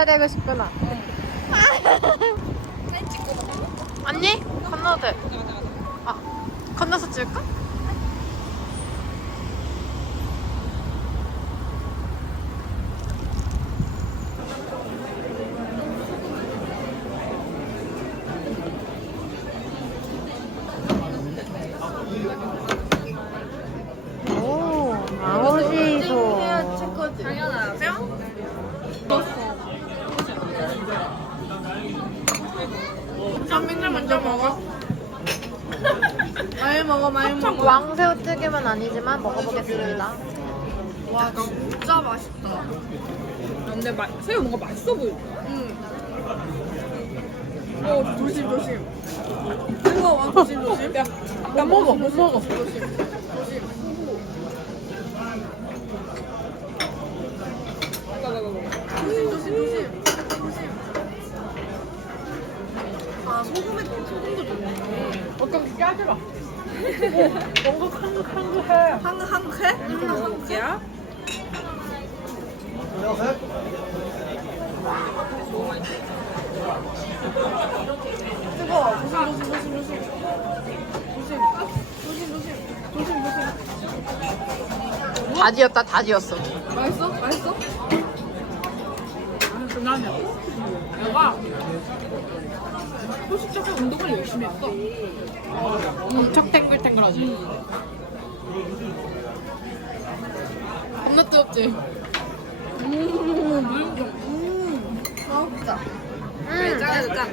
뒷자리 하고 싶구나. 언니 건너도 돼. 아 건너서 찍을까? 오, 아오시소. 당연하죠? 짬민들 먼저 먹어. 많이 먹어, 많이 먹어. 왕새우 튀김은 아니지만 먹어보겠습니다. 와, 진짜 맛있다. 근데 마, 새우 뭔가 맛있어 보여. 응. 어, 조심, 조심. 뜨거워, 조심, 조심. 야, 못 먹어, 못 먹어. 조심, 조심. 조심, 조심, 조심. 아, 소금에, 소금도 좋네. 어쩜 짜지 마. 뭔가 한글한글해. 한, 한 해? 한 해? 야? 뜨거워. 조심, 조심, 조심, 조심. 조심. 조심, 조심. 조심, 조심. 다 지었다, 다 지었어. 맛있어? 맛있어? 그나냐. 내가 소식적인 운동을 열심히 했어. 엄청 탱글탱글하지? 겁나 뜨겁지? 맛있다. 음, 짠, 짠.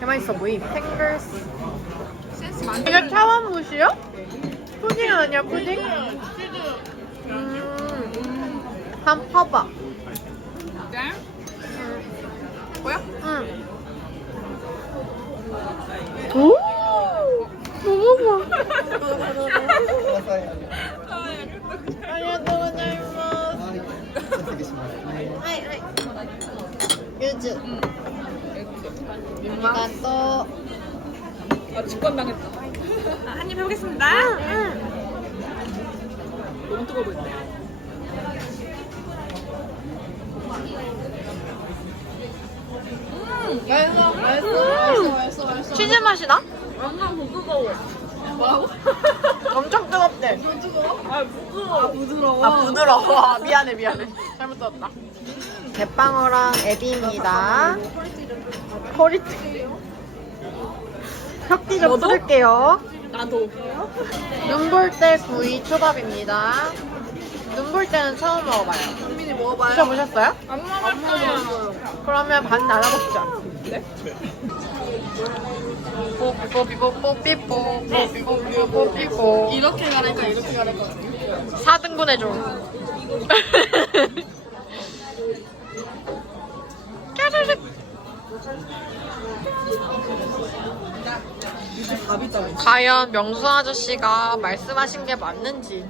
개맛있어 보임. 탱글스. 이게 차원 무시요? 푸딩 아니야, 푸딩? 음, 한 퍼봐. 네? 뭐야? 응. 오! 먹어봐. 아리가또 고자이마스. 하이, 하이. 유즈. 아리가또. 아. 한입 해보겠습니다. 너무 뜨거워 보인다. 맛있어, 맛있어, 맛있어, 맛있어, 맛이 나? 완전 부끄러워. 뭐라고? 엄청 뜨겁대. 뜨거워? 아, 부끄러워. 아, 부드러워. 아 부드러워. 아, 미안해 미안해. 잘못 들었다. 대빵어랑 애비입니다. 허리띠. 혁띠 좀 너도? 쓸게요. 나도. 눈볼 때 구이 초밥입니다. 눈볼 때는 처음 먹어봐요. 현민이 먹어봐요. 드셔보셨어요? 안 먹었어요. 그러면 반 나눠 먹자. 네? 뽀삐뽀삐뽀삐뽀삐뽀삐뽀삐뽀 이렇게 가랄까, 이렇게 가랄까. 4등분 해줘. 까르륵. 과연 명수 아저씨가 말씀하신 게 맞는지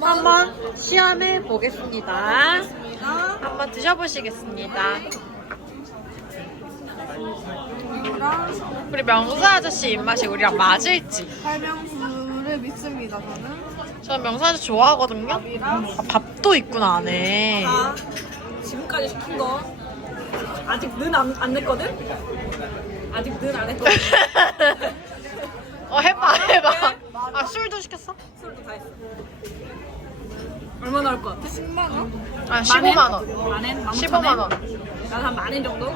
한번 시험해 보겠습니다. 한번 드셔보시겠습니다. 우리 명수 아저씨 입맛이 우리랑 맞을지. 설명수를 믿습니다, 저는. 저 명수 아저씨 좋아하거든요. 아, 밥도 있구나 안에. 아, 지금까지 시킨 거 아직 는 안 안 냈거든? 아직 는 안 했거든? 어 해봐 해봐. 아 술도 시켰어? 술도 다 했어. 얼마 나올 것 같아? 10만 원? 아 15만 원. 만엔? 15만 원. 난한 만엔 정도?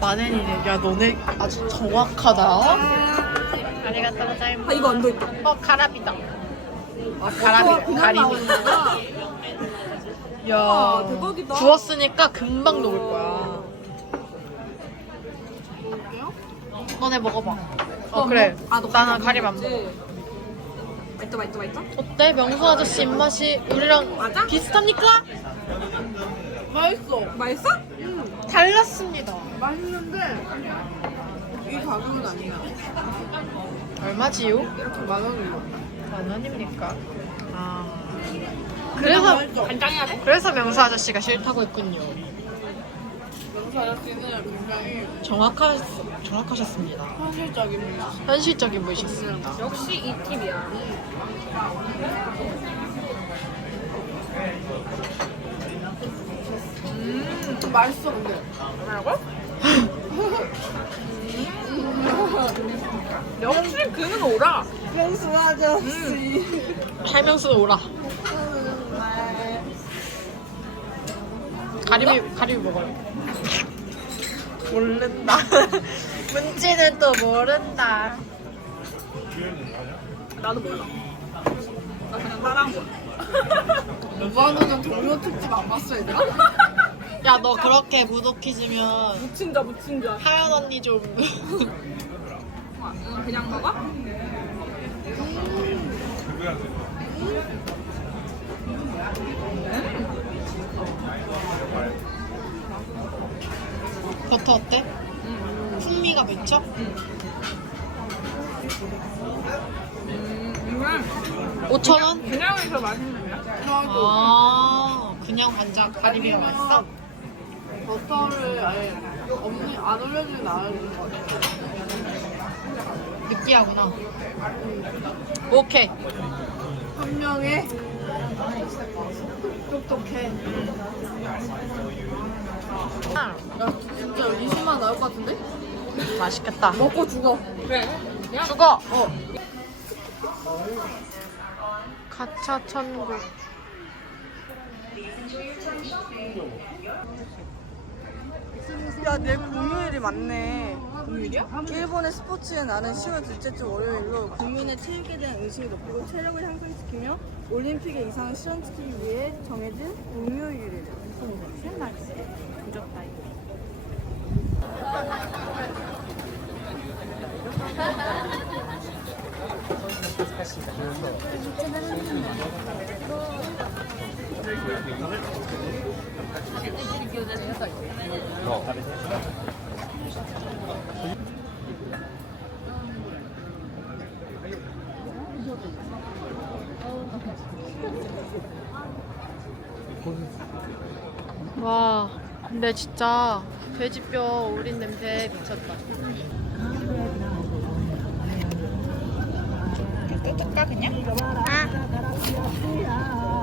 만엔이네. 야 너네 아주 정확하다. 아리가또 고자이마스. 아, 이거 안더 있다. 어 가라비다. 아 가라비 그냥 가리비. 야 와, 대박이다. 구웠으니까 금방 녹을 거야. 너네 먹어봐. 어 그래. 아, 너 나는 가리 안안 먹어. 맛있다, 맛있다, 맛있다. 어때 명수 아저씨 입맛이 우리랑? 비슷합니까? 맛있어. 맛있어? 달랐습니다. 맛있는데, 이 가격은 아니야. 얼마지요? 이렇게 만 원이요. 만 원입니까? 아. 그래서. 간장해야 돼? 그래서 명수 아저씨가 싫다고 했군요. 명수 아저씨는 굉장히 정확하 정확하셨습니다. 현실적인 분이야. 현실적인 분이셨습니다. 역시 이 팁이야. 맛있어 근데. 뭐라고? 역시 그는 오라. 명수 아저씨. 할명수는 오라. 가리비 가리비 먹어요. 모른다. 문지는 또 모른다. 나도 몰라. 나 그냥 따라한 거야. 무한도전 동료 특집 안 봤어 얘들아? 야 너 그렇게 무독해지면 묻힌자 묻힌자. 하연 언니 좀. 아, 이건 그냥 먹어? 버터 어때? 풍미가 맺혀? 음, 이건 5천 원? 그냥 해서 맛있는데. 아 그냥 관장 가리비가 맛있어? 버터를 아예 없니 안 올려주는 안 올려주는 거 같아. 느끼하구나. 오케이. 한 명에 똑똑해. 야 진짜 20만 나올 것 같은데? 맛있겠다. 먹고 죽어. 그래. 야, 죽어. 어. 가차 천국. 야, 내일 공휴일이 많네. 공일이야? 일본의 스포츠에 나는 10월 둘째 주 월요일로 국민의 체육에 대한 의식을 높이고 체력을 향상시키며 올림픽에 이상을 실현시키기 위해 정해진 공휴일이래. 생각지. 부럽다, 이거. 와, 근데 진짜 돼지뼈 우린 냄새 미쳤다. 뜯을까 그냥? 아.